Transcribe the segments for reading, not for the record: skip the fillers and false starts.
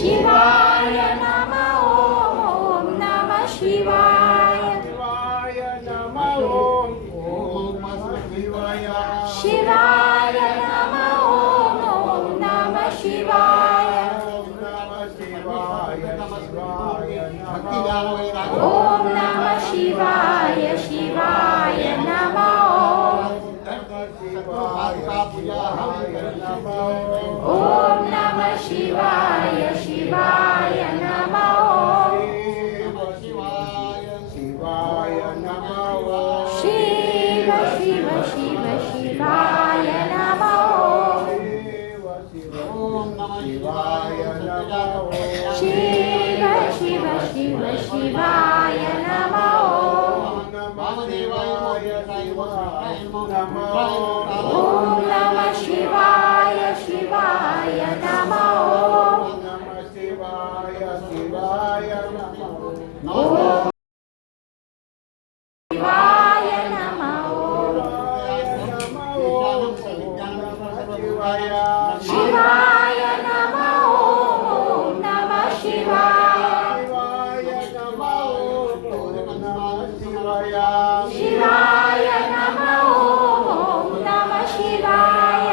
ಶಿವಾಯ ನಮಃ ಓಂ ನಮಃ ಶಿವಾಯ ಶಿವಾಯ ನಮಃ ಓಂ ನಮಃ ಶಿವಾಯ ಓಂ ನಮಃ ಶಿವಾಯ ಶಿವಾಯ ನಮಃ ಓಂ ನಮಃ ಶಿವಾಯ ಶಿವಾಯ ನಮಃ ಶಿವ ಶಿವ ಶಿವ ಶಿವಾಯ ನಮಃ ಶಿವ ಶಿವ ಶಿವ ಶಿವಾಯ ನಮಃ ಓಂ ನಮಃ ಶಿವಾಯ ಶಿವಾಯ ನಮಃ ಓಂ ಶಿವಾಯ ನಮಃ ಶಿವಾಯ ನಮಃ ಓಂ ನಮಃ ಶಿವಾಯ ಶಿವಾಯ ನಮಃ ಓಂ ನಮಃ ಶಿವಾಯ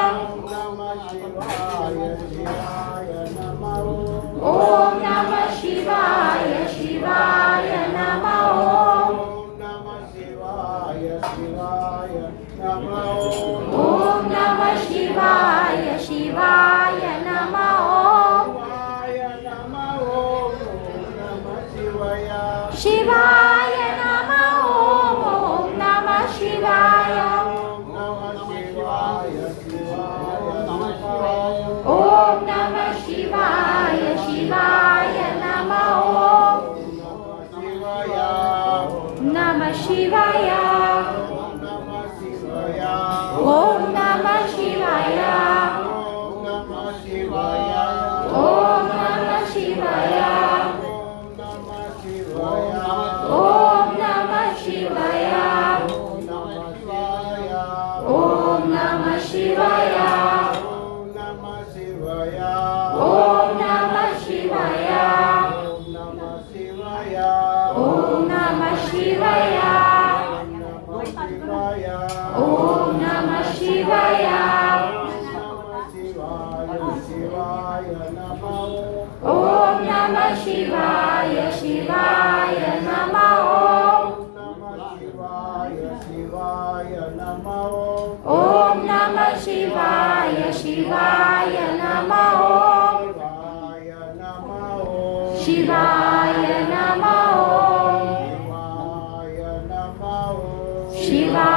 ಓಂ ನಮಃ ಶಿವಾಯ ಶಿವಾಯ ನಮಃ ಓಂ ನಮಃ ಶಿವಾಯ ಶಿವಾಯ ನಮಃ ಶಿವಾಯ ನಮಃ ಓಂ ನಮಃ ಶಿವಾಯ ಓಂ ನಮಃ ಶಿವಾಯ ಶಿವಾಯ ನಮಃ ನಮಃ ಶಿವಾಯ ಓಂ ನಮಃ ಶಿವಾಯ ಓಂ ನಮಃ ಶಿವಾಯ ಓಂ ನಮಃ ಶಿವಾಯ ಓಂ ನಮಃ ಶಿವಾಯ ಓಂ ನಮಃ ಶಿವಾಯ ಓಂ ನಮಃ ಶಿವಾಯ ಓಂ ನಮಃ ಶಿವಾಯ ಓಂ ನಮಃ ಶಿವಾಯ ಶಿವಾಯ ನಮಃ ಓಂ ನಮಃ ಶಿವಾಯ ಶಿವಾಯ ನಮಃ ಶಿವಾಯ ನಮಃ ಶಿವಾಯ